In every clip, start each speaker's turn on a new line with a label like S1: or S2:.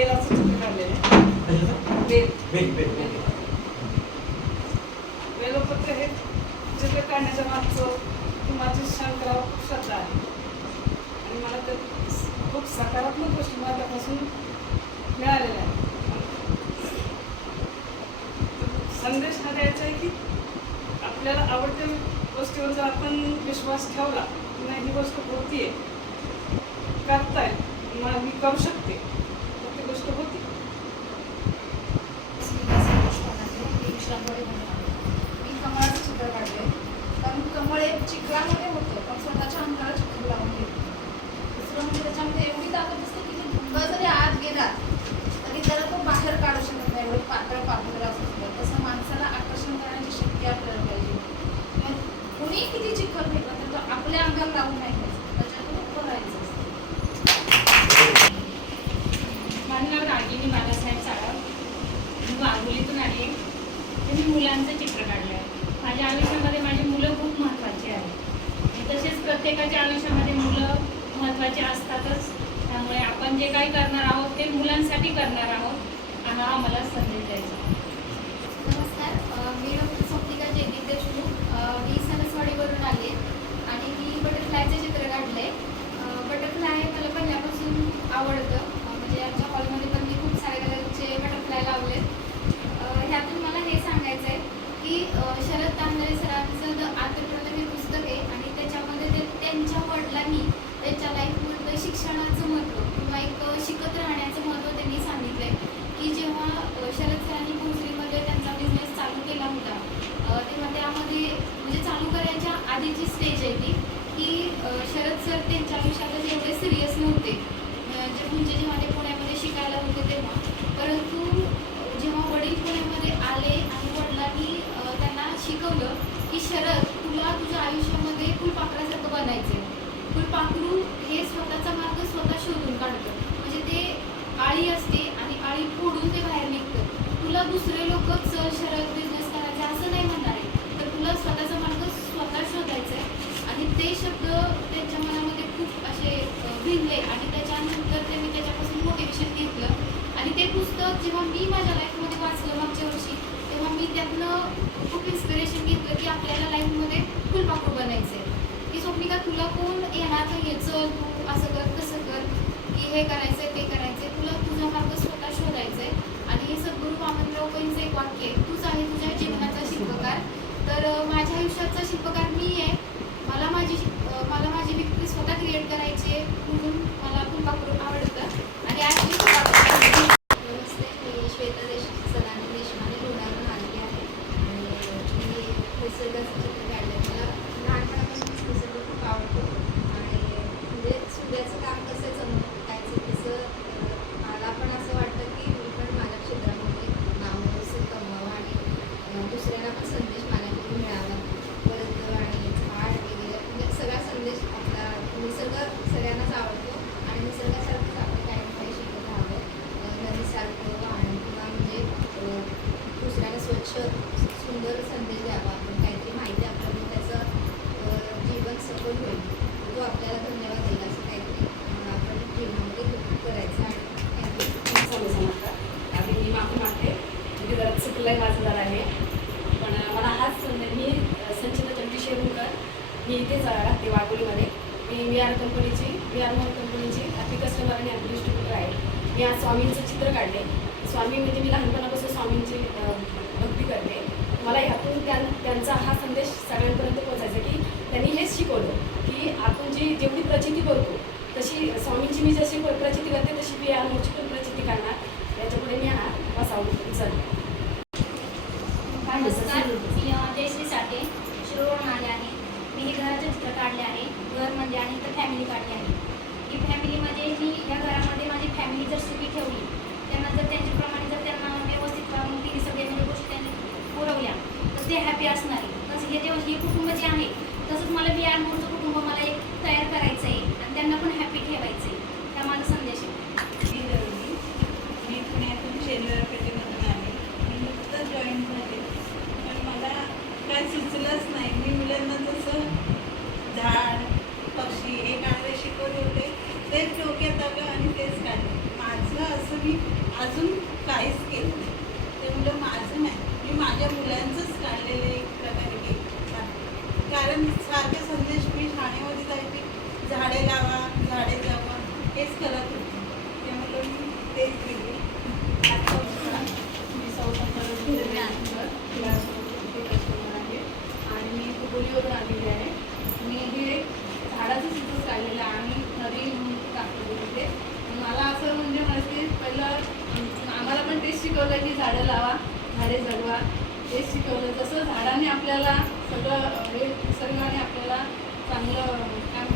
S1: बेलाचं चित्र काढलेलं आहे? बेल
S2: बेल, बेल.
S1: बेल. बेलपत्र हे चित्र काढण्याच्या मागचं माझी शंकरावर खूप श्रद्धा आहे आणि मला ते खूप सकारात्मक गोष्टी माझ्यापासून मिळालेल्या आहेत संदेश हा द्यायचा आहे की आपल्याला आवडत्या गोष्टीवर जर आपण विश्वास ठेवला नाही ही गोष्ट होतीये करताय मी करू शकते तर होती
S3: मी कमळाचं चित्र काढले कारण कमळ एक चिखलामध्ये होतं पण स्वतःच्या अंगाला चित्र लावून घेतलं दुसरं म्हणजे त्याच्यामध्ये एवढी ताकद असते की तो भुंगा जरी आत गेला तरी त्याला तो बाहेर काढू शकत नाही एवढं पातळ पातळ असं असतं तसं माणसाला आकर्षण करण्याची शक्ती आपल्याला पाहिजे मग कुणी किती चिखल फेकला तर तो आपल्या अंगाला लावून नाही घ्यायचं त्याच्यातून उभं राहायचं असतं
S4: माझं नाव रागिनी बाबासाहेब साळव मी वाघोलीतून आले तर मी मुलांचं चित्र काढलं आहे माझ्या आयुष्यामध्ये माझी मुलं खूप महत्त्वाची आहेत आणि तसेच प्रत्येकाच्या आयुष्यामध्ये मुलं महत्त्वाची असतातच. त्यामुळे आपण जे काही करणार आहोत ते मुलांसाठी करणार आहोत. हा आम्हाला संदेश द्यायचा
S5: नमस्कार. मी डॉक्टर स्वप्निका जयदीप देशमुख मी सणसवाडीवरून आले आणि मी बटरफ्लायचं चित्र काढले बटरफ्लाय मला पहिल्यापासून आवडतं. म्हणजे आमच्या हॉलमध्ये पण मी खूप सारे कलरचे बटरफ्लाय लावलेत. ह्यातून मला हे सांगायचं आहे की शरद तांदळे सरांचं द आतपर्यंत हे पुस्तक आहे. आणि त्यांच्या वडिलांनी त्यांच्या लाईफमधलं शिक्षणाचं महत्त्व किंवा एक शिकत राहण्याचं महत्त्व त्यांनी सांगितलं आहे की जेव्हा शरद सरांनी भोसरीमध्ये त्यांचा बिझनेस चालू केला होता तेव्हा त्यामध्ये म्हणजे चालू करायच्या आधीची स्टेज आहे ती की शरद सर त्यांच्या आयुष्यातच एवढे सिरियस नव्हते म्हणजे जेव्हा ते पुण्यामध्ये शिकायला होते तेव्हा परंतु अ, जेव्हा वडील पुण्यामध्ये आले आणि वडिलांनी अ, त्यांना शिकवलं की शरद तुला तुझ्या आयुष्यामध्ये फुलपाखरासारखं बनायचं आहे फुलपाखरू हे स्वतःचा मार्ग स्वतः शोधून काढतं. म्हणजे ते आळी असते आणि आळी फोडून ते बाहेर निघतं. तुला दुसरे लोक चल शरद बिझनेस करायचे असं नाही म्हणणार आहे. तर तुला स्वतःचा मार्ग स्वतः शोधायचा आहे. आणि ते शब्द त्यांच्या मनामध्ये खूप असे भिनले आणि त्याच्यानंतर त्यांनी त्याच्यापासून मोटिवेशन घेतलं. आणि ते पुस्तक जेव्हा मी माझ्या लाईफमध्ये वाचलं मागच्या वर्षी तेव्हा मी त्यातनं खूप इन्स्पिरेशन घेतलं की आपल्याला लाईफमध्ये फुलपाखरू बनायचं आहे की का तुला कोण येणार नाही चल तू असं कर तसं कर की हे करायचंय ते करायचंय तुला तुझा मार्ग स्वतः शोधायचा आहे आणि हे सद्गुरू वामनराव पैंचं एक वाक्य आहे तूच आहे तुझ्या जीवनाचा शिल्पकार तर अं, माझ्या आयुष्याचा शिल्पकार मी आहे मला माझी अं, मला माझी व्यक्ती स्वतः क्रिएट करायची आहे म्हणून मला फुलपाखरू आवडतं आणि आज मी फुलपाखरू
S6: नमस्ते मी श्वेता देश सदानंद देशपांडे लोणावळून आलेली आहे आणि मी निसर्गाचं चित्र काढलं मला लहानपणापासून निसर्ग खूप आवडतो आणि म्हणजे सूर्याचं काम कसं चमकायचं तसं अं, मला पण असं वाटतं की मी पण माझ्या क्षेत्रामध्ये नाव व्यवस्थित कमवावं आणि अं, दुसऱ्यांना पण संदेश माझ्याकडून मिळावा परत आणि झाड वगैरे म्हणजे सगळा संदेश आपला निसर्ग सगळ्यांनाच आवडतो आणि निसर्गासारखंच आपण काही ना काही शिकत राहावं अं, नदीसारखं वाहन किंवा म्हणजे अं, दुसऱ्याला स्वच्छ सुंदर संदेश द्यावा आपण काहीतरी माहिती आपल्याला त्याचं अं, जीवन सफल होईल तो आपल्याला धन्यवाद देईल असं काहीतरी अं, आपण जीवनामध्ये करायचं आणि काहीतरी
S7: चालू समजतात आधी मी माफी मागते म्हणजे जरा आहे. पण मला हाच मी संचिता चंद्री शेरुणकर मी इथेच राहते वाघोलीमध्ये. मी वी आर कंपनीची वी आर मोर कंपनीची आपली कस्टमर आणि आपली डिस्ट्रीब्युटर आहे. मी आज स्वामींचं चित्र काढले. स्वामी म्हणजे मी लहानपणापासून स्वामींची भक्ती करते. मला ह्यातून त्यां त्यांचा हा संदेश सगळ्यांपर्यंत पोहोचायचा की त्यांनी हेच शिकवलं की आपण जी जेवढी प्रचिती करतो तशी स्वामींची मी जशी प्रचिती करते तशी मी या मोठी पण प्रचिती करणार. याच्यापुढे मी हा बसावून चढते
S8: नमस्कार मी अ, जयश्री साठे शिरोवरून आले आहे. मी हे घराचे चित्र काढले आहे घर म्हणजे आणि इथं फॅमिली काढली आहे ही फॅमिलीमध्ये मी या घरामध्ये माझी फॅमिली जर सुखी ठेवली त्यांना जर त्यांच्याप्रमाणे जर त्यांना व्यवस्थित राहून ती सगळे म्हणजे गोष्टी त्यांनी पुरवल्या तर ते हॅपी असणार आहे तसं हे जेव्हा हे कुटुंब जे आहे तसंच मला बी आर मोठं कुटुंब मला एक तयार करायचं आहे आणि त्यांना पण हॅपी ठेवायचं आहे हा माझा संदेश आहे
S9: मी रवी मी पुण्यातून शेंद्रा पेठेमधून आले मी नुकतं जॉईन झाले पण मला काय सुचलंच नाही मी मुलांना जसं झाड पक्षी एक आडवे शिकवले होते तेच डोक्यात आलं आणि तेच काढलं माझं असं असं मी अजून काहीच केलं नाही ते मुलं माझं नाही मी माझ्या मुलांचंच काढलेलं एक प्रकारे केक आहे. सारखे संदेश मी ठाण्यामध्ये जायचे झाडे लावा झाडे जावा हेच करत होते. त्यामुळे मी तेच दिले आता
S3: मी सौसंपर्क कस्टमर आहे. आणि मी कुबोलीवरून आलेली आहे. मी हे झाडाचं चित्र काढलेलं आहे. आम्ही नदी टाकलेली तिथे मला असं म्हणजे माहिती पहिलं आम्हाला पण तेच शिकवलं की झाडं लावा झाडे जगवा. तेच शिकवलं. जसं झाडाने आपल्याला सगळं हे निसर्गाने आपल्याला चांगलं काम काय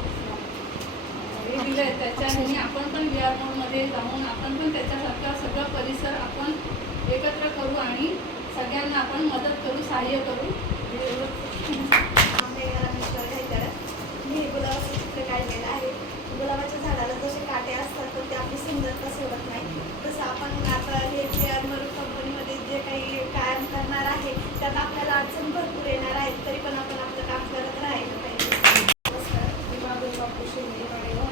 S3: हे दिलं आहे त्याच्याने आपण पण व्ही आर मोडमध्ये जाऊन आपण पण त्याच्यासारखा सगळा परिसर आपण एकत्र करू आणि सगळ्यांना आपण मदत करू सहाय्य करू. हे
S10: मी हे गुलाबाचं चित्र काढलेलं आहे. गुलाबाच्या झाडाला जसे काटे असतात तर ते आपली सुंदरता सोडत नाही. तसं आपण आता हे प्लेअर मरू कंपनीमध्ये जे काही कायम करणार आहे त्यात आपल्याला अडचण भरपूर येणार आहेत तरी पण आपण आपलं काम करत राहायला पाहिजे.
S11: नमस्कार. मी माधव बापू शिंदे वाडेगाव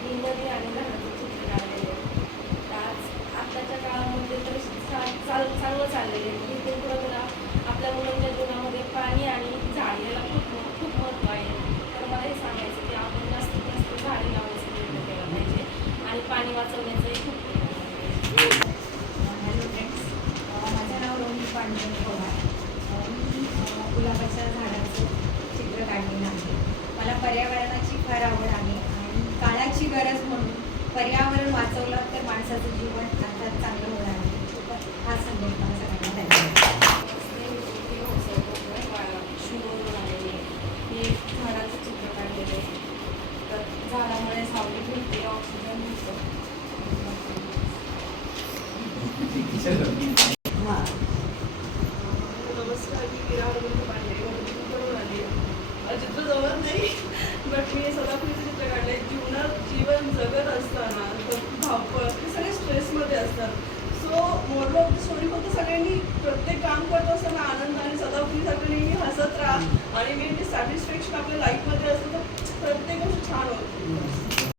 S11: मी नदी आणि झाडाचं चित्र काढलेले आहे. तर आज आत्ताच्या काळामध्ये तर चा- चाल चांगलं चाललेलं आहे. इथून पुढं तुला आपल्या मुलांना जीवनामध्ये पाणी आणि झाड याला खूप खूप महत्त्व आहे तर मला हे सांगायचं की आपण जास्तीत जास्त झाडे लावायचा प्रयत्न केला पाहिजे आणि पाणी वाचवण्याचंही खूप प्रयत्न केला पाहिजे.
S2: हॅलो फ्रेंड्स माझं नाव रोहिणी पांडुरंग पवार अ, मी अ, गुलाबाच्या झाडाचं चित्र काढलेलं आहे मला पर्यावरणाची फार आवड आहे आणि काळाची गरज म्हणून पर्यावरण वाचवलं तर माणसाचं जीवन अर्थात चांगलं होणार आहे हा संदेश मला सगळ्यांना द्यायचा आहे.
S11: शिवरून आलेले मी एक झाडाचं चित्र काढलेलं आहे तर झाडामुळे सावली भेटते ऑक्सिजन भेटतो
S2: हां
S1: नमस्कार मी मीरा अरविंद पांडे करून आली आहे चित्र जमत नाही बट मी सदाफुलीचं चित्र काढलं आहे जीवनात जीवन जगत असताना तर धावपळ हे सगळे स्ट्रेसमध्ये असतात so moral of the story फक्त सगळ्यांनी प्रत्येक काम करत असताना आनंदाने सदाफुलीसारखं नेहमी हसत राहा. आणि मेन ते सॅटिस्फॅक्शन आपल्या लाईफमध्ये असतं तर प्रत्येक गोष्ट छान होतं.